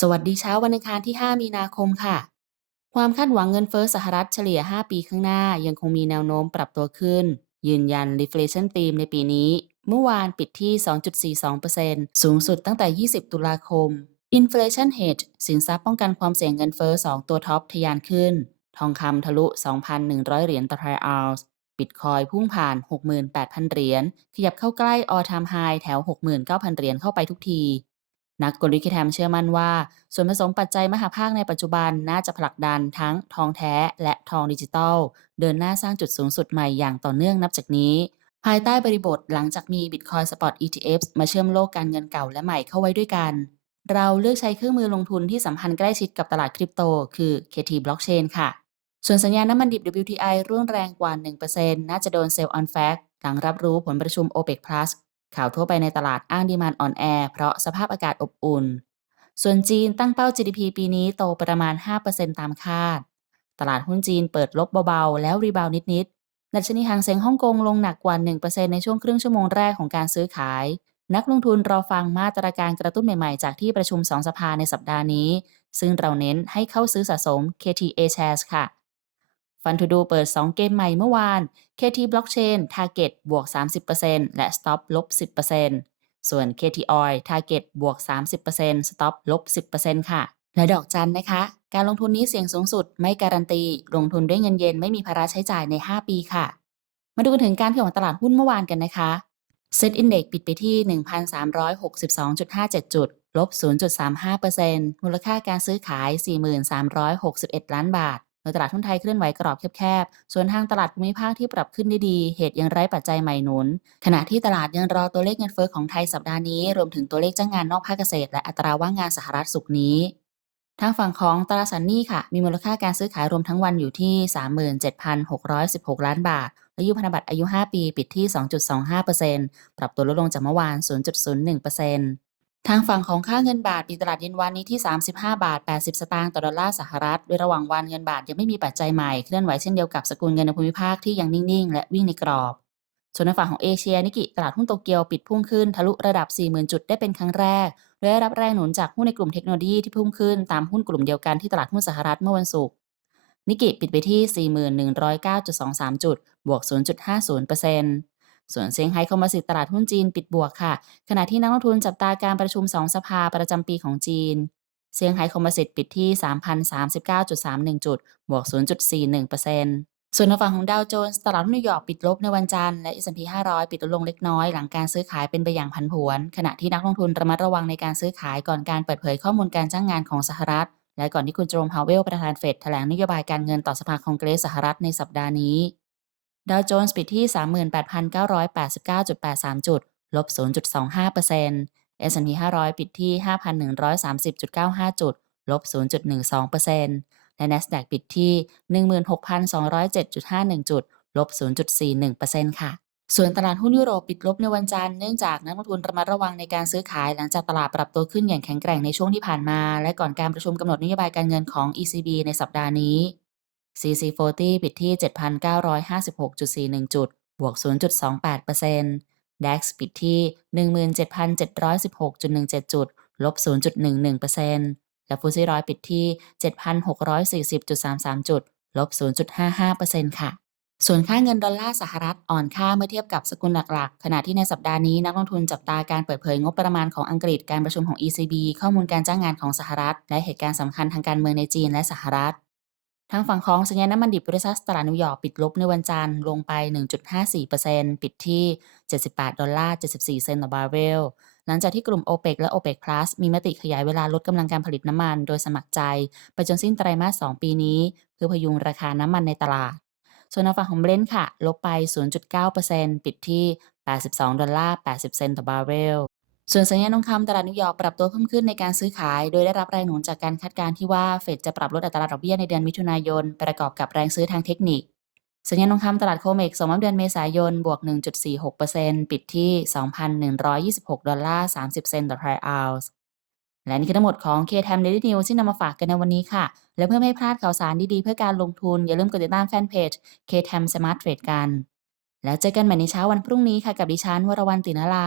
สวัสดีเช้าวันอังคารที่ 5 มีนาคมค่ะ ความคาดหวังเงินเฟ้อสหรัฐเฉลี่ย 5 ปีข้างหน้ายังคงมีแนวโน้มปรับตัวขึ้น ยืนยัน Reflation Theme ในปีนี้ เมื่อวานปิดที่ 2.42%สูงสุดตั้งแต่ 20 ตุลาคม Inflation Hedge สินทรัพย์ป้องกันความเสี่ยงเงินเฟ้อ 2 ตัวท็อปทะยานขึ้น ทองคำทะลุ 2,100 เหรียญต่อทรัลออนซ์บิตคอยพุ่งผ่าน 68,000 เหรียญ ขยับเข้าใกล้ All Time High แถว 69,000 เหรียญเข้าไปทุกที นักกลยุทธ์แทมเชื่อมั่นว่า ส่วนผสมปัจจัยมหาภาคในปัจจุบันน่าจะผลักดันทั้งทองแท้และทองดิจิตอลเดินหน้าสร้างจุดสูงสุดใหม่อย่างต่อเนื่องนับจากนี้ ภายใต้บริบทหลังจากมี Bitcoin Spot ETF มาเชื่อมโลกการเงินเก่าและใหม่เข้าไว้ด้วยกัน เราเลือกใช้เครื่องมือลงทุนที่สัมพันธ์ใกล้ชิดกับตลาดคริปโต คือ KT Blockchain ค่ะ ส่วนสัญญาณน้ำมันดิบ WTI ร่วงแรงกว่า 1%น่าจะโดนเซลล์ออนแฟกหลังรับรู้ผลประชุม OPEC Plus ข่าวทั่วไปในตลาดอ้างดีมานอ่อนแอเพราะสภาพอากาศอบอุ่น ส่วนจีนตั้งเป้า GDP ปีนี้โตประมาณ 5%ตามคาด ตลาดหุ้นจีนเปิดลบเบาๆ แล้วรีบาวนิดๆ ดัชนีหางเสงฮ่องกงลงหนักกว่า 1%ในช่วงครึ่งชั่วโมงแรกของการซื้อขาย นักลงทุนรอฟังมาตรการกระตุ้นใหม่ๆ จากที่ประชุม2สภาในสัปดาห์นี้ ซึ่งเราเน้นให้เข้าซื้อสะสม KTA Shares ค่ะ ฟันทูดูเปิด 2 เกมใหม่เมื่อวาน KT Blockchain Target บวก 30%และ Stop ลบ 10%ส่วน KT Oil Target บวก 30% Stop ลบ 10%ค่ะ และดอกจันนะคะ การลงทุนนี้เสี่ยงสูงสุดไม่การันตี ลงทุนด้วยเงินเย็นไม่มีภาระใช้จ่ายใน 5 ปีค่ะ มาดูกันถึงการขึ้นของตลาดหุ้นเมื่อวานกันนะคะ Set Index ปิดไปที่ 1,362.57 จุด ลบ 0.35%มูลค่าการซื้อขาย 4361 ล้านบาท ดยตลาดหุ้นไทยเคลื่อนไหวกรอบแคบๆ ส่วนทางตลาดภูมิภาคที่ปรับขึ้นได้ดี เหตุยังไร้ปัจจัยใหม่หนุน ขณะที่ตลาดยังรอตัวเลขเงินเฟ้อของไทยสัปดาห์นี้ รวมถึงตัวเลขจ้างงานนอกภาคเกษตร และอัตราว่างงานสหรัฐสุกนี้ทางฝั่งของตราสารหนี้ค่ะ มีมูลค่าการซื้อขายรวมทั้งวันอยู่ที่ 37,616 ล้านบาท และยุพันธบัตรอายุ 5 ปี ปิดที่ 2.25%ปรับตัวลดลงจากเมื่อวาน 0.01% ทางฝั่งของค่าเงินบาท ปิดตลาดเย็นวันนี้ที่ 35 บาท 80 สตางค์ต่อดอลลาร์สหรัฐ โดยระหว่างวันเงินบาทยังไม่มีปัจจัยใหม่เคลื่อนไหวเช่นเดียวกับสกุลเงินในภูมิภาคที่ยังนิ่ง ๆ และวิ่งในกรอบ ส่วนในฝั่งของเอเชียนิกิตลาดหุ้นโตเกียวปิดพุ่งขึ้นทะลุระดับ 40,000 จุดได้เป็นครั้งแรก โดยได้รับแรงหนุนจากหุ้นในกลุ่มเทคโนโลยีที่พุ่งขึ้นตามหุ้นกลุ่มเดียวกันที่ตลาดหุ้นสหรัฐเมื่อวันศุกร์นิกเกิปิดไปที่4109.23 จุด บวก 0.50% ส่วนเซี่ยงไฮ้คอมโพสิตตลาดหุ้นจีนปิดบวกค่ะ ขณะที่นักลงทุนจับตาการประชุม 2 สภาประจำปีของจีนเซี่ยงไฮ้คอมโพสิตปิดที่ 3,039.31 จุด บวก 0.41%ส่วนในฝั่งของดาวโจนส์ตลาดหุ้นนิวยอร์กปิดลบในวันจันทร์และ S&P 500 ปิดลดลงเล็กน้อยหลังการซื้อขายเป็นไปอย่างผันผวน ขณะที่นักลงทุนระมัดระวังในการซื้อขายก่อนการเปิดเผยข้อมูลการจ้างงานของสหรัฐ และก่อนที่คุณโจมพาวเวลประธานเฟดแถลงนโยบายการเงินต่อสภาคองเกรสสหรัฐในสัปดาห์นี้ ดาวโจนส์ปิดที่ 38,989.83 จุด ลบ 0.25% S&P 500 ปิดที่ 5,130.95 จุด ลบ 0.12%และ NASDAQ ปิดที่ 16,207.51 จุด ลบ 0.41%ค่ะ ส่วนตลาดหุ้นยุโรปปิดลบในวันจันทร์เนื่องจากนักลงทุนระมัดระวังในการซื้อขายหลังจากตลาดปรับตัวขึ้นอย่างแข็งแกร่งในช่วงที่ผ่านมา และก่อนการประชุมกำหนดนโยบายการเงินของ ECB ในสัปดาห์นี้ CC40 ปิดที่ 7,956.41 จุด บวก 0.28% DAX ปิดที่ 17,716.17 จุด ลบ 0.11%และฟุตซี่ร้อยปิดที่ 7,640.33 จุด ลบ 0.55%ค่ะ ส่วนค่าเงินดอลลาร์สหรัฐอ่อนค่าเมื่อเทียบกับสกุลหลักๆ ขณะที่ในสัปดาห์นี้นักลงทุนจับตาการเปิดเผยงบประมาณของอังกฤษการประชุมของ ECB ข้อมูลการจ้างงานของสหรัฐ และเหตุการณ์สำคัญทางการเมืองในจีนและสหรัฐ ทางฝั่งของสัญญาณน้ำมันดิบ Brent ตลาดนิวยอร์กปิดลบในวันจันทร์ลงไป 1.54%ปิดที่ 78 ดอลลาร์ 74 เซนต์ต่อบาร์เรล หลังจากที่กลุ่ม OPEC และ OPEC Plus มีมติขยายเวลาลดกำลังการผลิตน้ำมันโดยสมัครใจ ไปจนสิ้นไตรมาส 2 ปีนี้ เพื่อพยุงราคาน้ำมันในตลาด ส่วนในฝั่งของเบรนท์ค่ะ ลบไป 0.9%ปิดที่ 82 ดอลลาร์ 80 เซนต์ต่อบาร์เรล ส่วนสัญญาณทองคำตลาดนิวยอร์กปรับตัวเพิ่มขึ้นในการซื้อขาย โดยได้รับแรงหนุนจากการคาดการณ์ที่ว่าเฟดจะปรับลดอัตราดอกเบี้ยในเดือนมิถุนายน ประกอบกับแรงซื้อทางเทคนิค สัญญาณทองคำตลาดโคเมกสองมาเดือนเมษายนบวก 1.46%ปิดที่ 2,126 ดอลลาร์ 30 เซนต์ต่อทรัลล์และนี่คือทั้งหมดของ KTM Daily News ที่นำมาฝากกันในวันนี้ค่ะ และเพื่อไม่ให้พลาดข่าวสารดีๆ เพื่อการลงทุน อย่าลืมกดติดตามแฟนเพจ KTM Smart Trade กัน แล้วเจอกันใหม่ในเช้าวันพรุ่งนี้ค่ะกับดิฉันวรวรรณตินาลา